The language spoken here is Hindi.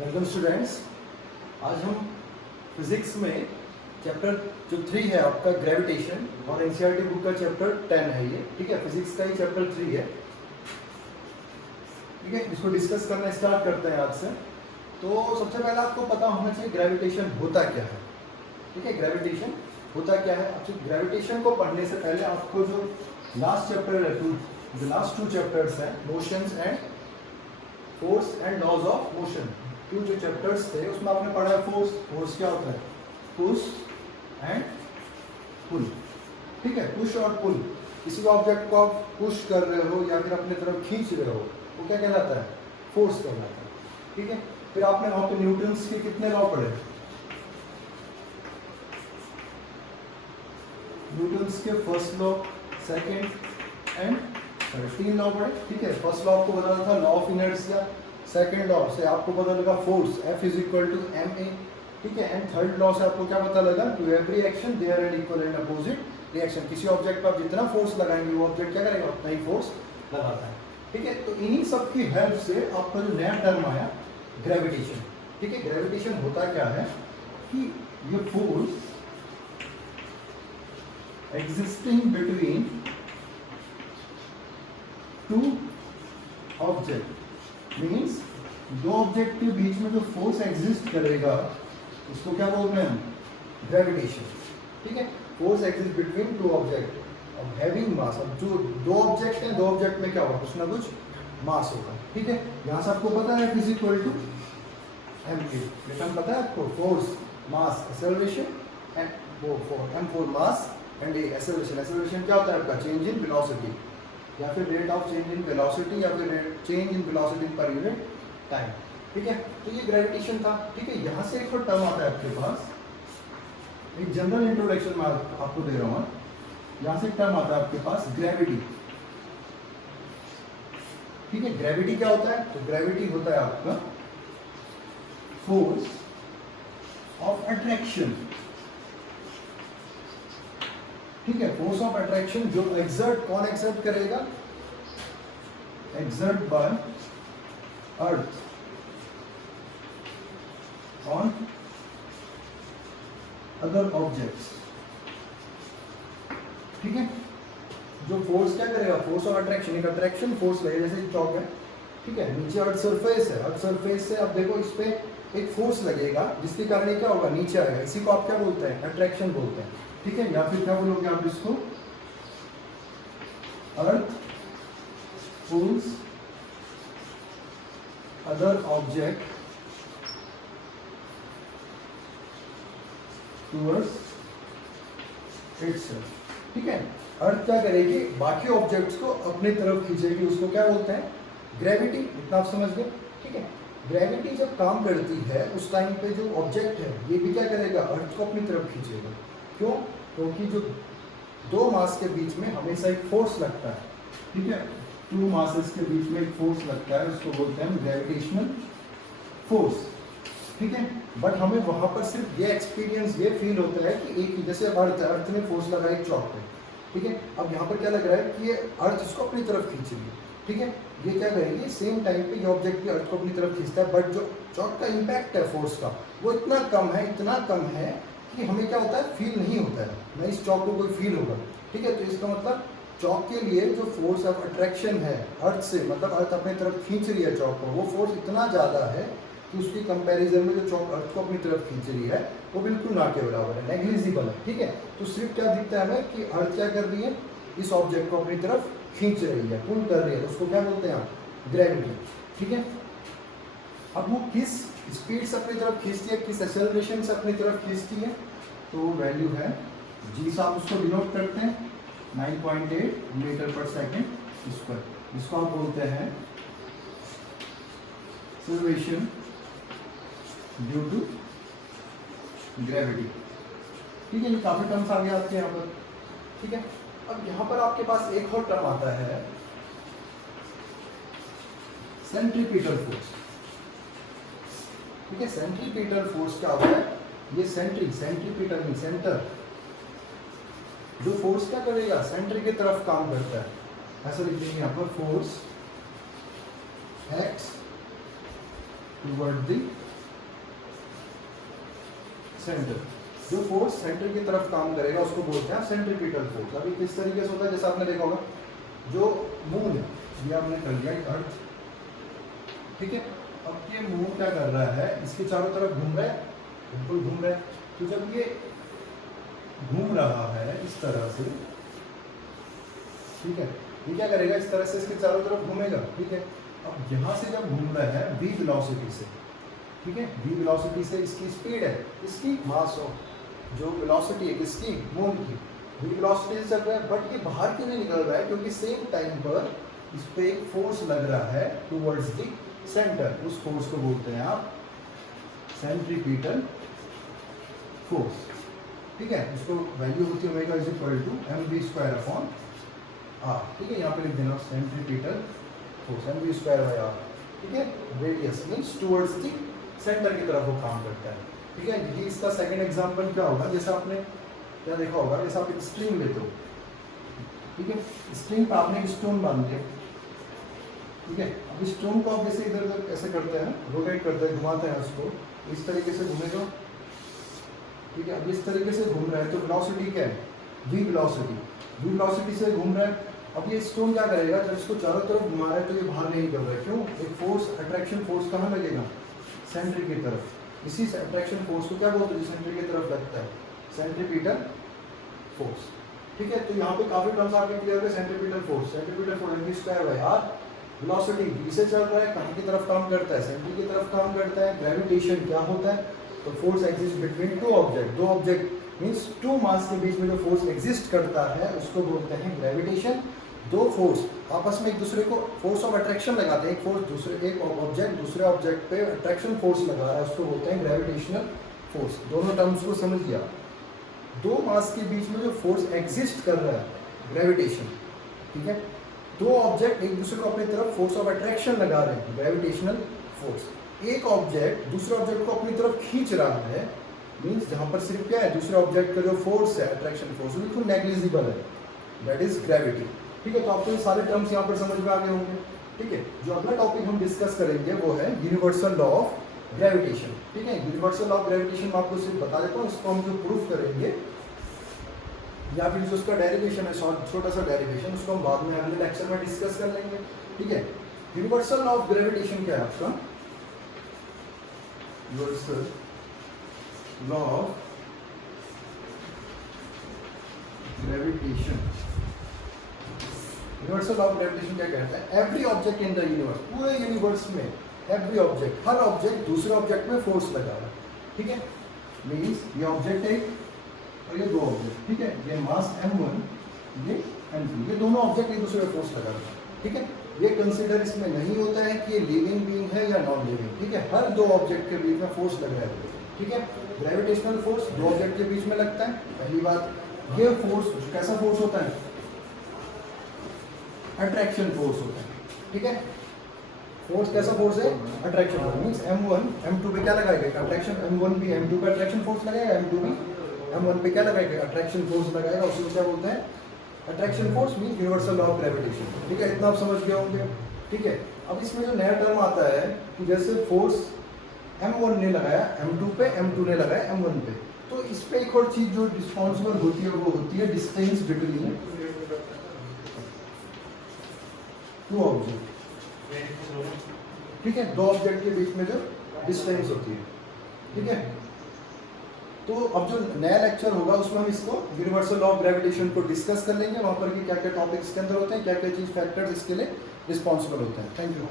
Welcome students. आज हम फिजिक्स में चैप्टर जो 3 है आपका ग्रेविटेशन और एनसीईआरटी बुक का चैप्टर 10 है ये, ठीक है। फिजिक्स का ही चैप्टर 3 है, ठीक है। इसको डिस्कस करना स्टार्ट करते हैं आज से। तो सबसे पहले आपको पता होना चाहिए ग्रेविटेशन होता क्या है, ठीक है। ग्रेविटेशन होता क्या है। अच्छा, ग्रेविटेशन को पढ़ने से पहले आपको जो लास्ट चैप्टर है, जो लास्ट 2 चैप्टर्स हैं, motions and force and laws of motion, 2 जो चैप्टर्स थे उसमें आपने पढ़ा है फोर्स। फोर्स क्या होता है? पुश एंड पुल, ठीक है। पुश और पुल, किसी ऑब्जेक्ट को आप पुश कर रहे हो या फिर अपनी तरफ खींच रहे हो, वो क्या कहलाता है? फोर्स कहलाता है, ठीक है। फिर आपने वहां पे न्यूटन्स के कितने लॉ पढ़े? न्यूटन्स के first law, second and 3 law पढ़े, ठीक है। फर्स्ट लॉ आपको बताना था, लॉ ऑफ इनर्शिया। सेकंड लॉ से आपको पता लगा force F is equal to ma, ठीक है। एंड थर्ड लॉ से आपको क्या पता लगा? To every action there an equal and opposite reaction. किसी ऑब्जेक्ट पर आप जितना फोर्स लगाएंगे वो ऑब्जेक्ट क्या करेगा? उतना ही फोर्स लगाता है, ठीक है। तो इन्हीं सब की हेल्प से आपका जो नया टर्म आया ग्रेविटेशन, ठीक है। ग्रेविटेशन होता क्या है कि ये force existing between 2 object, means 2 object के बीच में जो फोर्स एग्जिस्ट करेगा उसको क्या बोलते हैं? ग्रेविटेशन, ठीक है। फोर्स एग्जिस्ट बिटवीन 2 ऑब्जेक्ट और हैविंग मास। अब जो 2 ऑब्जेक्ट हैं, 2 ऑब्जेक्ट में क्या होगा? कुछ ना कुछ मास होगा, ठीक है। यहां से आपको पता है F is equal to ma, return पता है आपको? फोर्स, मास, एक्सेलरेशन एंड वो m4 mass and acceleration. Acceleration क्या होता है आपका? चेंज इन वेलोसिटी या फिर rate of change in velocity या फिर change in velocity per unit time, ठीक है। तो ये ग्रेविटेशन था, ठीक है। यहाँ से एक और टर्म आता है आपके पास, एक जनरल इंट्रोडक्शन में आपको दे रहा हूँ। यहाँ से एक टर्म आता है आपके पास ग्रेविटी, ठीक है। ग्रेविटी क्या होता है? तो ग्रेविटी होता है आपका फोर्स ऑफ अट्रैक्शन, ठीक है। फोर्स ऑफ अट्रैक्शन जो एक्सर्ट, कौन एक्सर्ट करेगा? Exert by earth on other objects, ठीक है। जो फोर्स क्या करेगा? फोर्स ऑफ अट्रैक्शन, एक अट्रैक्शन फोर्स लगेगा, जैसे चौक है, ठीक है। नीचे अर्थ सरफेस है, अर्थ सरफेस से अब देखो इस पे एक फोर्स लगेगा जिसके कारण ये क्या होगा? नीचे आएगा। इसी को आप क्या बोलते हैं? अट्रैक्शन बोलते हैं, ठीक है। या फिर क्या बोलोगे आप इसको? Earth pulls other object towards itself, ठीक है। अर्थ क्या करेगी? बाकी ऑब्जेक्ट्स को अपनी तरफ खींचेगी, उसको क्या बोलते हैं? ग्रेविटी। इतना आप समझ गए, ठीक है। ग्रेविटी जब काम करती है उस टाइम पे जो ऑब्जेक्ट है ये भी क्या करेगा? अर्थ को अपनी तरफ खींचेगा। क्यों? क्योंकि जो 2 मास के बीच में हमेशा एक फोर्स लगता है, ठीक है। 2 मासेस के बीच में एक फोर्स लगता है, उसको बोलते हैं ग्रेविटेशनल फोर्स, ठीक है। बट हमें वहां पर सिर्फ ये एक्सपीरियंस, ये फील होता है कि एक, जैसे अब अर्थ ने फोर्स लगाया एक चौक पे, ठीक है। अब यहाँ पर क्या लग रहा है कि ये अर्थ इसको अपनी तरफ खींच रही है, ठीक है। ये क्या करेगी? सेम टाइम पे ये ऑब्जेक्ट भी अर्थ को अपनी तरफ खींचता है, बट जो चौक का इम्पैक्ट है फोर्स का वो इतना कम है, इतना कम है कि हमें क्या होता है? फील नहीं होता है, ना इस चौक को कोई फील होगा, ठीक है। तो इसका मतलब चौक के लिए जो फोर्स ऑफ अट्रैक्शन है अर्थ से, मतलब अर्थ अपनी तरफ खींच रही है चौक को, वो फोर्स इतना ज़्यादा है कि उसकी कंपैरिजन में जो चौक अर्थ को अपनी तरफ खींच रही है वो बिल्कुल ना के बराबर है, नेग्लिजिबल है, ठीक है। तो सिर्फ क्या दिखता है हमें कि अर्थ क्या कर रही है? इस ऑब्जेक्ट को अपनी तरफ खींच रही है, पुल कर रही है, उसको क्या बोलते हैं आप? ग्रेविटी, ठीक है। अब वो किस स्पीड से अपनी तरफ खींचती है, किस एक्सेलरेशन से अपनी तरफ खींचती है? तो वैल्यू है जी से, आप उसको डिनोट करते हैं 9.8 मीटर पर सेकेंड स्क्वायर, जिसको आप बोलते हैं एक्सेलरेशन ड्यू टू ग्रेविटी, ठीक है। ये काफी टर्म्स आ गए आपके यहाँ पर, ठीक है। अब यहाँ पर आपके पास एक और टर्म आता है सेंट्रीपिटल फोर्स, ठीक है। सेंट्रीपिटल फोर्स क्या होता है? ये सेंट्रीपिटल नहीं, सेंटर, जो फोर्स क्या करेगा? सेंटर की तरफ काम करता है। ऐसा लिख देंगे यहाँ पर, force acts toward the centre. जो फोर्स सेंटर की तरफ काम करेगा उसको बोलते हैं सेंट्रीपिटल फोर्स। अभी किस तरीके से होता है, जैसा आपने देखा होगा जो मून है ये आपने कर लिया अर्थ, ठीक है। अब ये मून क्या कर रहा है, इसके चारों तरफ घूम रहा है, बिल्कुल घूम रहा है। तो जब ये घूम रहा है इस तरह से, ठीक है, ये क्या करेगा, इस तरह से इसके चारों तरफ घूमेगा, ठीक है। अब यहाँ से जब घूम रहा है v वेलोसिटी से, ठीक है, v वेलोसिटी से इसकी स्पीड है, इसकी मास ऑफ जो वेलोसिटी है किसकी, मून की, v वेलोसिटी से चल रहा है, बट ये बाहर क्यों नहीं निकल रहा है, क्योंकि सेम टाइम पर इस पे एक फोर्स लग रहा है टूवर्ड्स द सेंटर। उस फोर्स को बोलते हैं आप सेंट्रीपिटल फोर्स, ठीक है। उसको वैल्यू होती है omega is equal to mv square upon r, ठीक है। यहाँ पे लिख देना centripetal force mv square by r, ठीक है। Radius means towards the centre की तरफ वो काम करता है, ठीक है। ये इसका सेकंड एग्जांपल क्या होगा, जैसे आपने क्या देखा होगा, जैसे आप एक स्ट्रिंग लेते हो, ठीक है, स्ट्रिंग पर आपने एक स्टोन बांध दिया, ठीक है। अब इस स्टोन को आप जैसे इधर उधर ऐसे करते हैं, रोटेट करते हैं, घुमाते हैं उसको, इस तरीके से घूमेगा, ठीक है। अब इस तरीके से घूम रहा है तो वेलोसिटी क्या है, v वेलोसिटी, v वेलोसिटी से घूम रहा है। अब ये स्टोन क्या करेगा, जब इसको चारों तरफ घुमा रहा है तो ये बाहर नहीं निकल रहा है, क्यों, एक फोर्स, अट्रैक्शन फोर्स कहाँ लगेगा, सेंटर की तरफ। इसी अट्रैक्शन फोर्स को क्या बोलते हैं, सेंटर की तरफ लगता है, सेंट्रीपिटल फोर्स, ठीक है। तो यहाँ पे काफी टर्म्स आपके क्लियर है, centripetal force, centripetal force mv square by r, velocity v से चल रहा है, कहाँ की तरफ काम करता है, सेंटर की तरफ काम करता है। ग्रेविटेशन क्या होता है, तो force exist between two object, दो ऑब्जेक्ट मींस टू मास के बीच में जो फोर्स एग्जिस्ट करता है उसको बोलते हैं ग्रेविटेशन। दो फोर्स आपस में एक दूसरे को फोर्स ऑफ अट्रैक्शन लगाते हैं, एक फोर्स दूसरे, एक ऑब्जेक्ट दूसरे ऑब्जेक्ट पे अट्रैक्शन फोर्स लगा रहा है, उसको बोलते हैं ग्रेविटेशनल फोर्स। दोनों टर्म्स को समझ लिया। दो मास के बीच में जो फोर्स एग्जिस्ट कर रहा है ग्रेविटेशन, ठीक है, दो ऑब्जेक्ट एक दूसरे को अपनी तरफ फोर्स ऑफ अट्रैक्शन लगा रहे हैं, ग्रेविटेशनल फोर्स। एक ऑब्जेक्ट दूसरे ऑब्जेक्ट को अपनी तरफ खींच रहा है, मींस जहां पर सिर्फ क्या है, दूसरे ऑब्जेक्ट का जो फोर्स है, अट्रैक्शन फोर्स, बिल्कुल नेग्लिजिबल है, दैट इज ग्रेविटी, ठीक है। तो आपको ये सारे टर्म्स यहाँ पर समझ में आ गए होंगे, ठीक है। जो अगला टॉपिक हम डिस्कस करेंगे वो है यूनिवर्सल लॉ ऑफ ग्रेविटेशन, ठीक है। यूनिवर्सल लॉ ऑफ ग्रेविटेशन मैं आपको सिर्फ बता देता हूँ, इसको हम जो प्रूफ करेंगे या फिर जो उसका डेरिवेशन है, छोटा सा डेरिवेशन, उसको हम बाद में अगले लेक्चर में डिस्कस कर लेंगे, ठीक है। यूनिवर्सल लॉ ऑफ ग्रेविटेशन क्या है आपका, universal law of gravitation, universal law of gravitation क्या कहता है, every object in the universe, पूरे यूनिवर्स में एवरी ऑब्जेक्ट, हर ऑब्जेक्ट दूसरे ऑब्जेक्ट में फोर्स लगा रहा है, ठीक है। मींस ये ऑब्जेक्ट है और ये दो ऑब्जेक्ट, ठीक है, ये मास m1, ये m2, ये दोनों ऑब्जेक्ट एक दूसरे पे फोर्स लगा रहे हैं, ठीक है। ये कंसीडर इसमें नहीं होता है कि ये लिविंग बीइंग है या नॉन लिविंग, ठीक है। हर दो ऑब्जेक्ट के बीच में फोर्स लग रहा है, ठीक है। ग्रेविटेशनल फोर्स दो ऑब्जेक्ट के बीच में लगता है, पहली बात। ये फोर्स कैसा फोर्स होता है, अट्रैक्शन फोर्स होता है, ठीक है। फोर्स कैसा फोर्स है, attraction force, means m1 m2 पे क्या लगाएगा, अट्रैक्शन, m1 भी m2 पे अट्रैक्शन फोर्स लगाएगा, m2 भी m1 पे क्या लगाएगा, अट्रैक्शन फोर्स लगाएगा, उसी को क्या बोलते हैं, attraction force means universal law of gravitation, ठीक है। इतना आप समझ गए होंगे, ठीक है। अब इसमें जो नया टर्म आता है कि जैसे फोर्स m1 ने लगाया m2 पे, m2 ने लगाया m1 पे, तो इस पे एक और चीज जो रिस्पॉन्सिबल होती है वो होती है डिस्टेंस बिटवीन टू ऑब्जेक्ट, ठीक है। दो ऑब्जेक्ट के बीच में जो डिस्टेंस होती है, ठीक है। तो अब जो नया लेक्चर होगा उसमें हम इसको यूनिवर्सल लॉ ऑफ ग्रेविटेशन को डिस्कस कर लेंगे, वहाँ पर कि क्या क्या टॉपिक्स के अंदर होते हैं, क्या क्या चीज़ फैक्टर्स इसके लिए रिस्पॉन्सिबल होते हैं। Thank you.